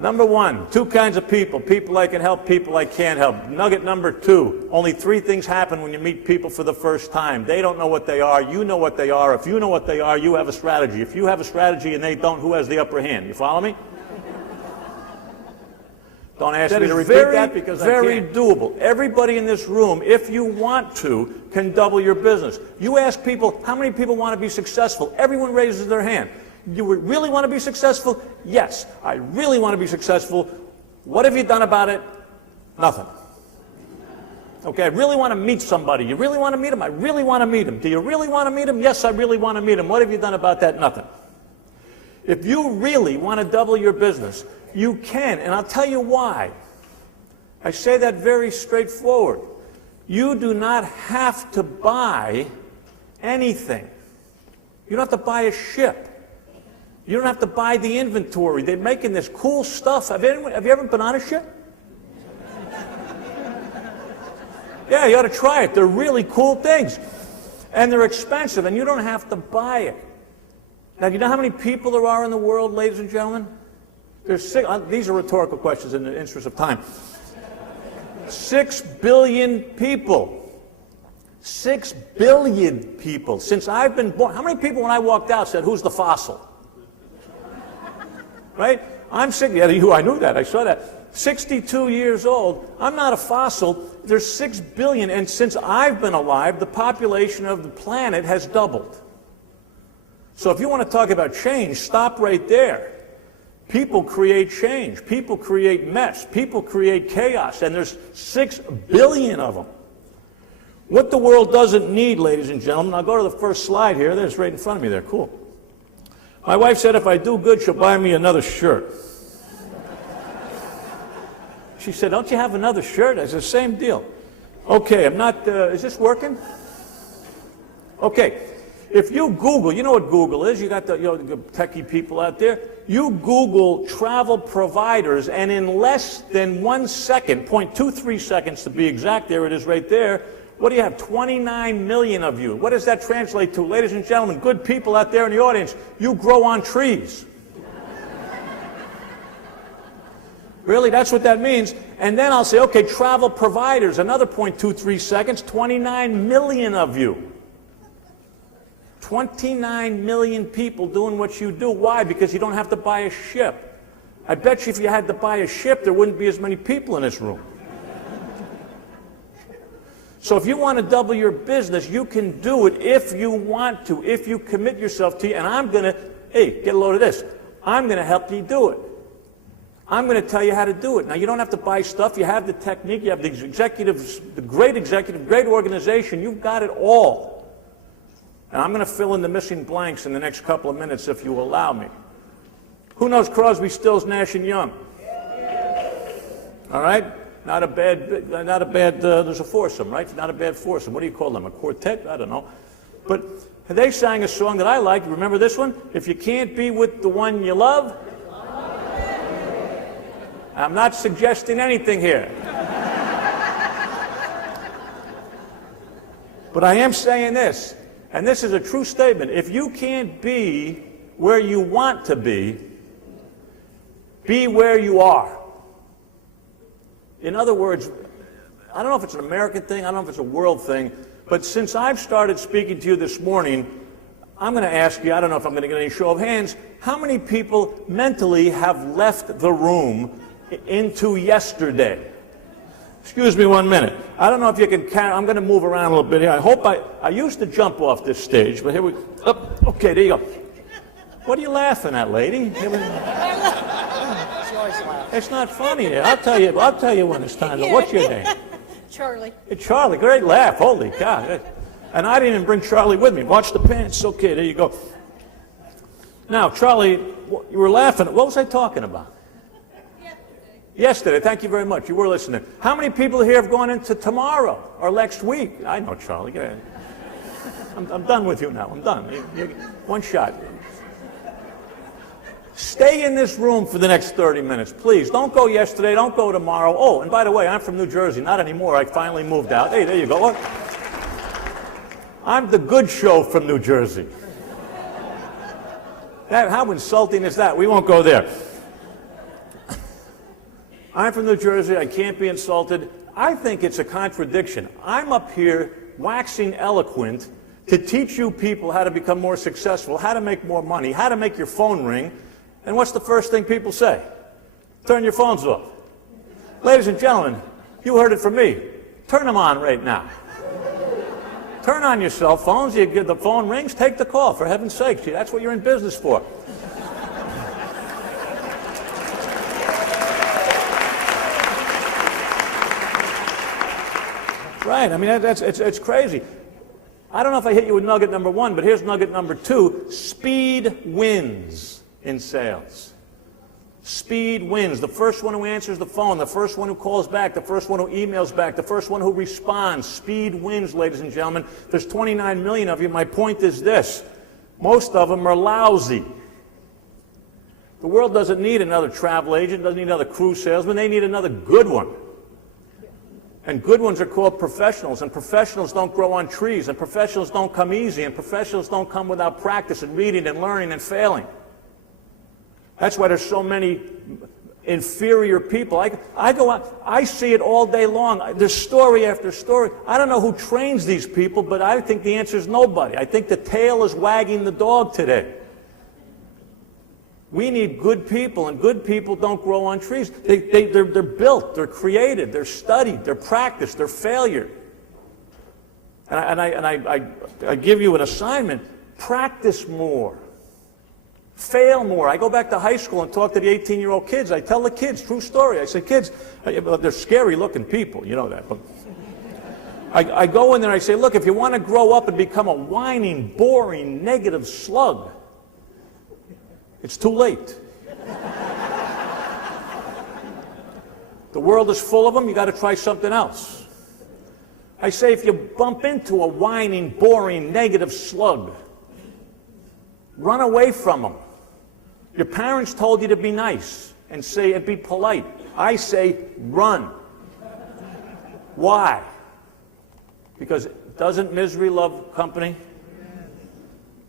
Number one, two kinds of people. People I can help, people I can't help. Nugget number two, only three things happen when you meet people for the first time. They don't know what they are, you know what they are. If you know what they are, you have a strategy. If you have a strategy and they don't, who has the upper hand? You follow me? Don't ask me to repeat that because I can't. Very doable. Everybody in this room, if you want to, can double your business. You ask people, how many people want to be successful? Everyone raises their hand. You really want to be successful? Yes, I really want to be successful. What have you done about it? Nothing. Okay, I really want to meet somebody. You really want to meet him? I really want to meet him. Do you really want to meet him? Yes, I really want to meet him. What have you done about that? Nothing. If you really want to double your business, you can, and I'll tell you why. I say that very straightforward. You do not have to buy anything. You don't have to buy a ship. You don't have to buy the inventory. They're making this cool stuff. Have you ever been on a ship? Yeah, you ought to try it. They're really cool things. And they're expensive, and you don't have to buy it. Now, do you know how many people there are in the world, ladies and gentlemen? These are rhetorical questions in the interest of time. 6 billion people. 6 billion people. Since I've been born. How many people when I walked out said, who's the fossil? Right? I'm sick. Yeah, I knew that. I saw that. 62 years old. I'm not a fossil. There's 6 billion. And since I've been alive, the population of the planet has doubled. So if you want to talk about change, stop right there. People create change. People create mess. People create chaos. And there's 6 billion of them. What the world doesn't need, ladies and gentlemen, I'll go to the first slide here. There's right in front of me there. Cool. My wife said if I do good, she'll buy me another shirt. She said, don't you have another shirt? I said, same deal. Okay, I'm not, is this working? Okay. If you Google, you know what Google is, you got the, the techie people out there, you Google travel providers, and in less than 1 second, 0.23 seconds to be exact, there it is right there, what do you have, 29 million of you. What does that translate to? Ladies and gentlemen, good people out there in the audience, you grow on trees. Really, that's what that means. And then I'll say, okay, travel providers, another 0.23 seconds, 29 million of you. 29 million people doing what you do. Why? Because you don't have to buy a ship. I bet you if you had to buy a ship, there wouldn't be as many people in this room. So if you want to double your business, you can do it if you want to, if you commit yourself to it. And I'm going to, hey, get a load of this. I'm going to help you do it. I'm going to tell you how to do it. Now, you don't have to buy stuff. You have the technique. You have the executives, the great executive, great organization. You've got it all. And I'm going to fill in the missing blanks in the next couple of minutes if you allow me. Who knows Crosby, Stills, Nash and Young? All right? Not a bad, there's a foursome, right? Not a bad foursome. What do you call them? A quartet? I don't know. But they sang a song that I like. Remember this one? If you can't be with the one you love. I'm not suggesting anything here. But I am saying this. And this is a true statement. If you can't be where you want to be where you are. In other words, I don't know if it's an American thing, I don't know if it's a world thing, but since I've started speaking to you this morning, I'm going to ask you, I don't know if I'm going to get any show of hands, how many people mentally have left the room into yesterday? Excuse me 1 minute. I don't know if you can count. I'm going to move around a little bit here. I hope I used to jump off this stage, but here we go. Okay, there you go. What are you laughing at, lady? It's not funny. I'll tell you when it's time. What's your name? Charlie. Hey, Charlie, great laugh. Holy cow. And I didn't even bring Charlie with me. Watch the pants. Okay, there you go. Now, Charlie, you were laughing. What was I talking about? Yesterday, thank you very much. You were listening. How many people here have gone into tomorrow or next week? I know, Charlie. I'm done with you now. I'm done. One shot. Stay in this room for the next 30 minutes, please. Don't go yesterday. Don't go tomorrow. Oh, and by the way, I'm from New Jersey. Not anymore. I finally moved out. Hey, there you go. Look. I'm the good show from New Jersey. How insulting is that? We won't go there. I'm from New Jersey. I can't be insulted. I think it's a contradiction. I'm up here waxing eloquent to teach you people how to become more successful, how to make more money, how to make your phone ring. And what's the first thing people say? Turn your phones off. Ladies and gentlemen, you heard it from me. Turn them on right now. Turn on your cell phones. You get the phone rings, take the call, for heaven's sake. That's what you're in business for. Right, I mean, it's crazy. I don't know if I hit you with nugget number 1, but here's nugget number 2. Speed wins in sales. Speed wins. The first one who answers the phone, the first one who calls back, the first one who emails back, the first one who responds. Speed wins, ladies and gentlemen. There's 29 million of you. My point is this. Most of them are lousy. The world doesn't need another travel agent, doesn't need another cruise salesman. They need another good one. And good ones are called professionals, and professionals don't grow on trees, and professionals don't come easy, and professionals don't come without practice and reading and learning and failing. That's why there's so many inferior people. I go out, I see it all day long. There's story after story. I don't know who trains these people, but I think the answer is nobody. I think the tail is wagging the dog today. We need good people, and good people don't grow on trees. They're built, they're created, they're studied, they're practiced, they're failure. And I give you an assignment. Practice more. Fail more. I go back to high school and talk to the 18-year-old kids. I tell the kids, true story. I say, kids, they're scary-looking people, you know that. But I go in there and I say, look, if you want to grow up and become a whining, boring, negative slug, it's too late. The world is full of them. You got to try something else. I say if you bump into a whining, boring, negative slug, run away from them. Your parents told you to be nice and be polite. I say run. Why? Because doesn't misery love company?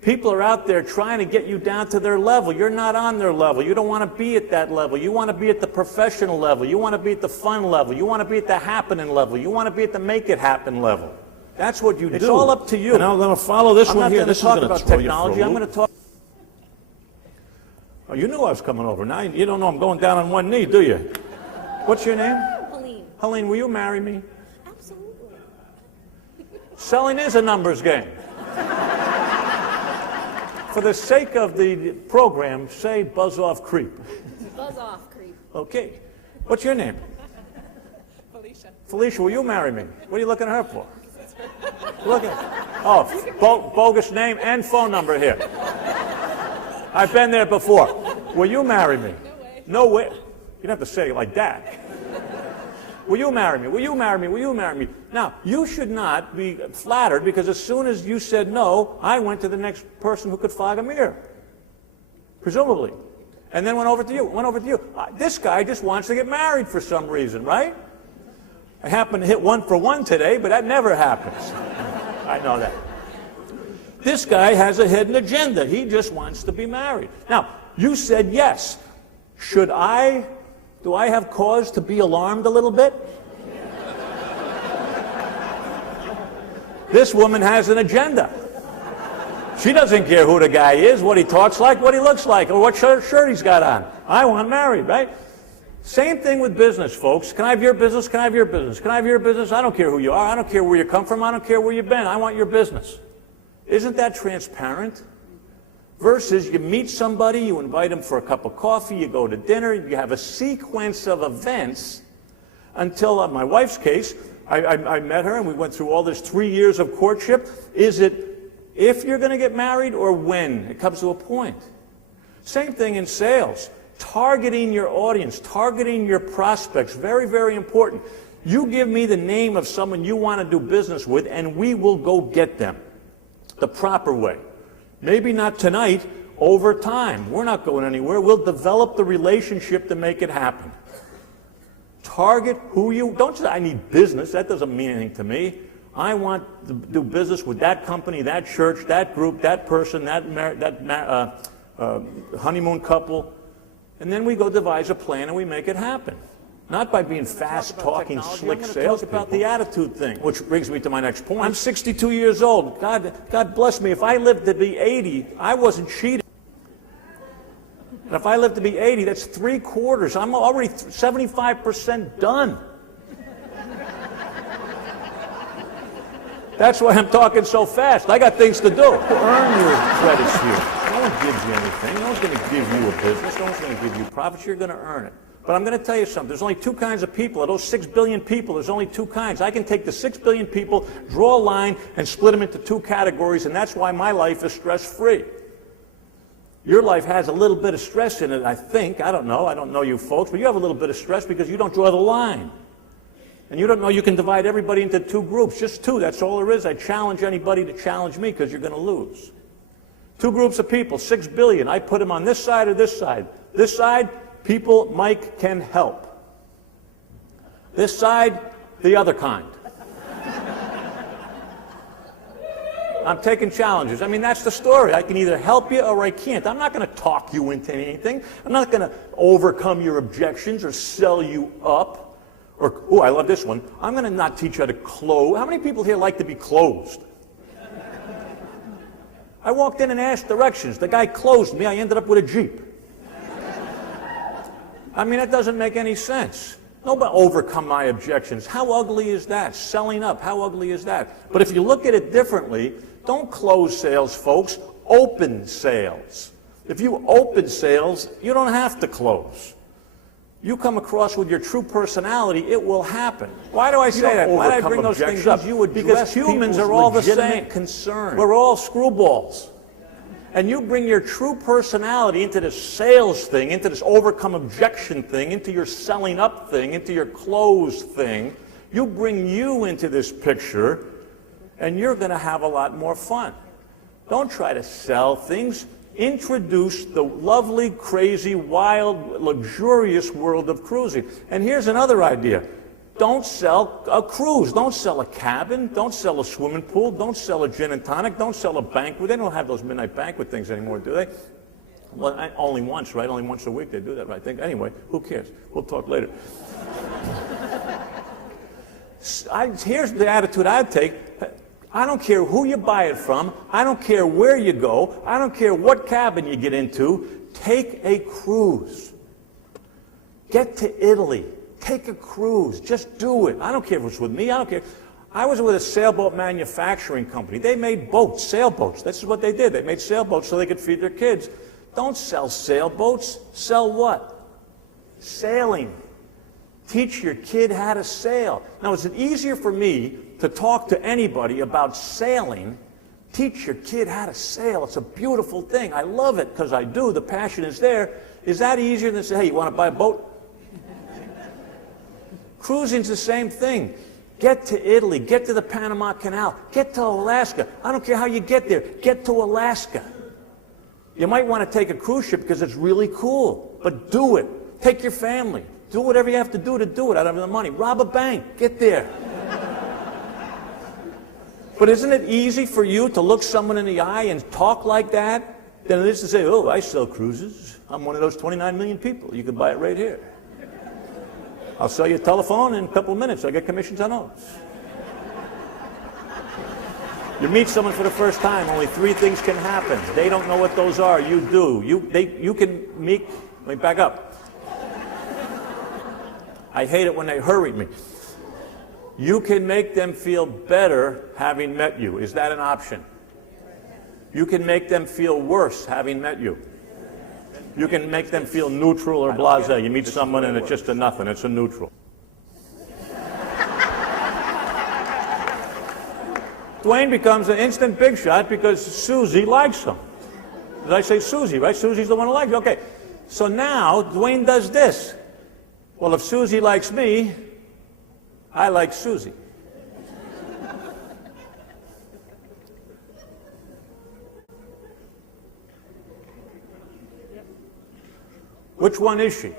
People are out there trying to get you down to their level. You're not on their level. You don't want to be at that level. You want to be at the professional level. You want to be at the fun level. You want to be at the happening level. You want to be at the make it happen level. That's what you do. It's all up to you. And I'm going to follow this one here. This is going to talk about technology. I'm going to talk. Oh, you knew I was coming over. Now you don't know I'm going down on one knee, do you? What's your name? Helene. Helene, will you marry me? Absolutely. Selling is a numbers game. For the sake of the program, say buzz off creep. Buzz off, creep. Okay. What's your name? Felicia. Felicia, will you marry me? What are you looking at her for? Looking. Oh, bogus name and phone number here. I've been there before. Will you marry me? No way. No way. You don't have to say it like that. Will you marry me? Will you marry me? Will you marry me? Now, you should not be flattered because as soon as you said no, I went to the next person who could fog a mirror. Presumably. And then went over to you. This guy just wants to get married for some reason, right? I happened to hit 1 for 1 today, but that never happens. I know that. This guy has a hidden agenda. He just wants to be married. Now, you said yes. Do I have cause to be alarmed a little bit? This woman has an agenda. She doesn't care who the guy is, what he talks like, what he looks like, or what shirt he's got on. I want married, right? Same thing with business, folks. Can I have your business? Can I have your business? Can I have your business? I don't care who you are. I don't care where you come from. I don't care where you've been. I want your business. Isn't that transparent? Versus you meet somebody, you invite them for a cup of coffee, you go to dinner, you have a sequence of events until, my wife's case, I met her and we went through all this 3 years of courtship. Is it if you're going to get married or when? It comes to a point. Same thing in sales. Targeting your audience, targeting your prospects, very, very important. You give me the name of someone you want to do business with and we will go get them the proper way. Maybe not tonight, over time. We're not going anywhere. We'll develop the relationship to make it happen. Target who you, don't say, I need business. That doesn't mean anything to me. I want to do business with that company, that church, that group, that person, that honeymoon couple. And then we go devise a plan and we make it happen. Not by being fast-talking, slick sales. It's about the attitude thing, which brings me to my next point. I'm 62 years old. God bless me. If I lived to be 80, I wasn't cheating. And if I live to be 80, that's 3/4. I'm already 75% done. That's why I'm talking so fast. I got things to do. Earn your credits here. No one gives you anything. No one's going to give you a business. No one's going to give you profits. You're going to earn it. But I'm going to tell you something. There's only two kinds of people. Of those 6 billion people, there's only two kinds. I can take the 6 billion people, draw a line, and split them into two categories, and that's why my life is stress-free. Your life has a little bit of stress in it, I think. I don't know you folks, but you have a little bit of stress because you don't draw the line. And you don't know you can divide everybody into two groups, just two, that's all there is. I challenge anybody to challenge me because you're going to lose. Two groups of people, 6 billion. I put them on this side or this side. This side, people Mike can help. This side, the other kind. I'm taking challenges. I mean, that's the story. I can either help you or I can't. I'm not going to talk you into anything. I'm not going to overcome your objections or sell you up. Or, oh, I love this one. I'm going to not teach you how to close. How many people here like to be closed? I walked in and asked directions. The guy closed me. I ended up with a Jeep. I mean, that doesn't make any sense. Nobody overcome my objections. How ugly is that? Selling up, how ugly is that? But if you look at it differently, don't close sales, folks. Open sales. If you open sales, you don't have to close. You come across with your true personality, it will happen. Why do I say that? Why do I bring those things up? Because humans are all the same. Concern. We're all screwballs. And you bring your true personality into this sales thing, into this overcome objection thing, into your selling up thing, into your close thing. You bring you into this picture, and you're going to have a lot more fun. Don't try to sell things. Introduce the lovely, crazy, wild, luxurious world of cruising. And here's another idea. Don't sell a cruise. Don't sell a cabin. Don't sell a swimming pool. Don't sell a gin and tonic. Don't sell a banquet. They don't have those midnight banquet things anymore, do they? Well, only once, right? Only once a week they do that, right? Anyway, who cares? We'll talk later. Here's the attitude I'd take. I don't care who you buy it from. I don't care where you go. I don't care what cabin you get into. Take a cruise. Get to Italy. Take a cruise. Just do it. I don't care if it's with me. I don't care. I was with a sailboat manufacturing company. They made boats, sailboats. This is what they did. They made sailboats so they could feed their kids. Don't sell sailboats. Sell what? Sailing. Teach your kid how to sail. Now, is it easier for me to talk to anybody about sailing? Teach your kid how to sail. It's a beautiful thing. I love it because I do. The passion is there. Is that easier than to say, hey, you want to buy a boat? Cruising's the same thing. Get to Italy. Get to the Panama Canal. Get to Alaska. I don't care how you get there. Get to Alaska. You might want to take a cruise ship because it's really cool. But do it. Take your family. Do whatever you have to do it out of the money. Rob a bank. Get there. But isn't it easy for you to look someone in the eye and talk like that than it is to say, oh, I sell cruises. I'm one of those 29 million people. You can buy it right here. I'll sell you a telephone in a couple of minutes. I get commissions on those. You meet someone for the first time, only 3 things can happen. They don't know what those are. You do. You can meet. Let me back up. I hate it when they hurry me. You can make them feel better having met you. Is that an option? You can make them feel worse having met you. You can make them feel neutral or blasé. You meet someone and it's just a nothing. It's a neutral. Dwayne becomes an instant big shot because Susie likes him. Did I say Susie, right? Susie's the one who likes you. Okay. So now Dwayne does this. Well, if Susie likes me, I like Susie. Which one is she?